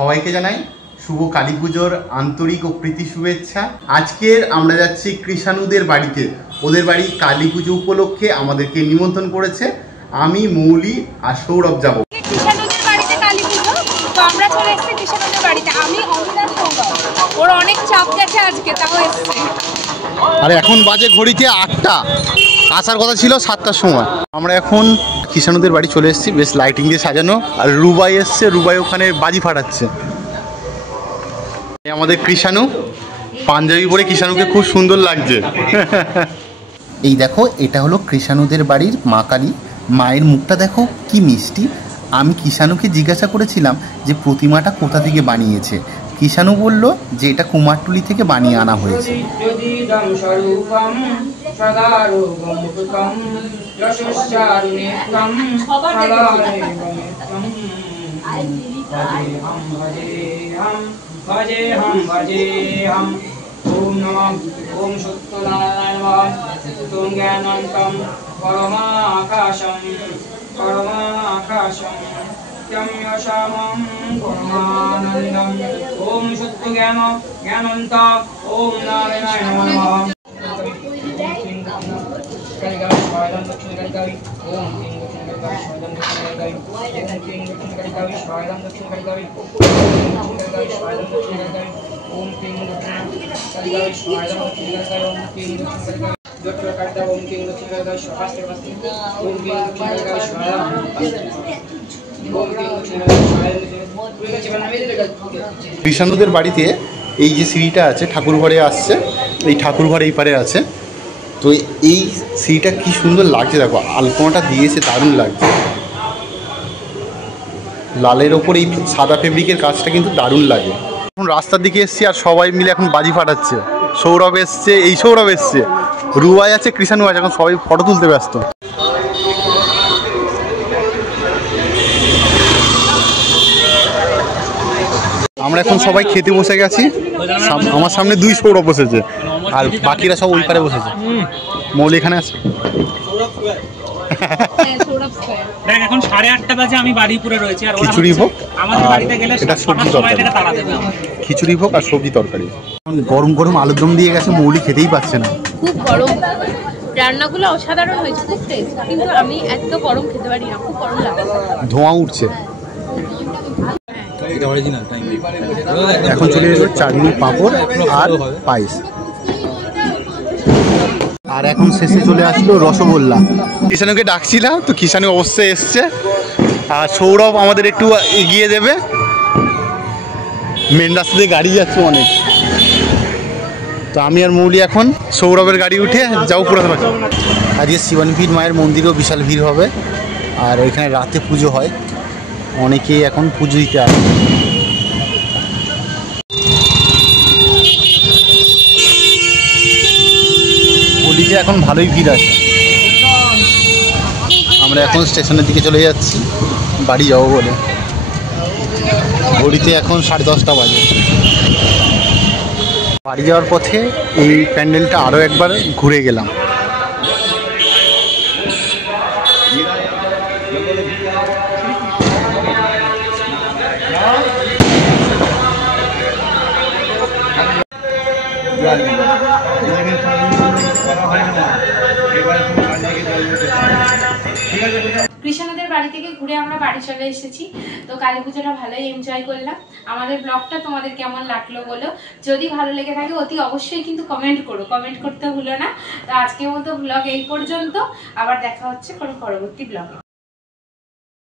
সবাইকে জানাই শুভ কালী পুজোর আন্তরিক ও প্রীতি শুভেচ্ছা। আজকের আমরা যাচ্ছি কৃষাণুদের বাড়িতে। ওদের বাড়ি কালী পুজো উপলক্ষে আমাদেরকে নিমন্ত্রণ করেছে। আমি, মৌলি আর সৌরভ যাব। কৃষাণুদের বাড়িতে কালী পুজো, তো আমরা চলে এসেছি কৃষাণুদের বাড়িতে। আমি অমিতার সৌরভ, ওর অনেক চাপ গেছে আজকে, তাও এসছে। আর এখন বাজে ঘড়িতে 8টা, আসার কথা ছিল 7টার সময়। আমরা এখন কৃষাণুদের বাড়ি চলে এসেছি, বেশ লাইটিং দিয়ে সাজানো। আর রুবাই এসছে, রুবাই ওখানে বাজি ফাটাচ্ছে। আমাদের কৃষাণু পাঞ্জাবি পরে, কৃষাণুকে খুব সুন্দর লাগছে। এই দেখো, এটা হলো কৃষাণুদের বাড়ির মা কালী। মায়ের মুখটা দেখো কি মিষ্টি। আমি কৃষাণুকে জিজ্ঞাসা করেছিলাম যে প্রতিমাটা কোথা থেকে বানিয়েছে। কৃষাণু বলল যে এটা কুমারটুলি থেকে বানিয়ে আনা হয়েছে। ओम नमः ओम शुक्लाय नमः तुम ज्ञानंतम परमाकाशम यम्यशामं परमानंदम ओम शुद्ध ज्ञान ज्ञानंत ओम नारायणाय नमः কৃষাণুদের বাড়িতে এই যে সিঁড়িটা আছে, ঠাকুর ঘরে আসছে, এই ঠাকুর ঘরে এই পারে আছে। তো এই সিঁড়িটা কি সুন্দর লাগছে, দেখো আলপনাটা দিয়েছে, দারুণ লাগছে। লালের ওপর এই সাদা ফেব্রিকের কাজটা কিন্তু দারুণ লাগে। এখন রাস্তার দিকে এসছি আর সবাই মিলে এখন বাজি ফাটাচ্ছে। সৌরভ এসছে, এই সৌরভ এসছে, রুবাই আছে, কৃষাণু আছে, এখন সবাই ফটো তুলতে ব্যস্ত। আমরা এখন সবাই খেতে বসে গেছি। আমার সামনে 2 সৌরভ বসেছে, আর বাকিরা সব ওই পারে বসেছে। মৌলি এখানে আছে। এখন 8:30 বাজে, আমি বাড়িপুরে রয়েছি। আর খিচুড়ি ভোগ, আমাদের বাড়িতে গেলে এটা সবজি তরকারি, তাড়া দেবে। খিচুড়ি ভোগ আর সবজি তরকারি। গরম গরম আলুর দম দিয়ে গেছে, মৌলি খেতেই পাচ্ছে না। খুব গরম, রান্নাগুলো অসাধারণ হয়েছে, খুব টেস্ট, কিন্তু আমি এত গরম খেতে পারি না, খুব গরম লাগে, ধোঁয়া উঠছে। এখন চলে এলো চাটনি, পাঁপড় আর পায়েস। আর এখন শেষে চলে আসলো রসগোল্লা। কৃষাণুকে ডাকছিলাম, তো কৃষাণু অবশ্যই এসছে। আর সৌরভ আমাদের একটু এগিয়ে দেবে। মেন রাস্তা দিয়ে গাড়ি যাচ্ছে অনেক। তো আমি আর মৌলি এখন সৌরভের গাড়ি উঠে যাও পুরো। আজকে শিবানীপীঠ মায়ের মন্দিরেও বিশাল ভিড় হবে। আর ওইখানে রাতে পুজো হয়, অনেকেই এখন পুজো দিতে আসে। হোলিতে এখন ভালোই ভিড় আছে। আমরা এখন স্টেশনের দিকে চলে যাচ্ছি বাড়ি যাবো বলে। হোলিতে এখন 10:30 বাজে। বাড়ি যাওয়ার পথে এই প্যান্ডেলটা আরও একবার ঘুরে গেলাম। কৃষাণুদের বাড়ি থেকে ঘুরে আমরা বাড়ি চলে এসেছি। তো কালী পুজোটা ভালোই এনজয় করলাম। আমাদের ব্লগটা তোমাদের কেমন লাগলো বলো, যদি ভালো লেগে থাকে অতি অবশ্যই কিন্তু কমেন্ট করো, কমেন্ট করতে ভুলো না। তো আজকের মতো ব্লগ এই পর্যন্ত, আবার দেখা হচ্ছে কোনো পরবর্তী ব্লগে।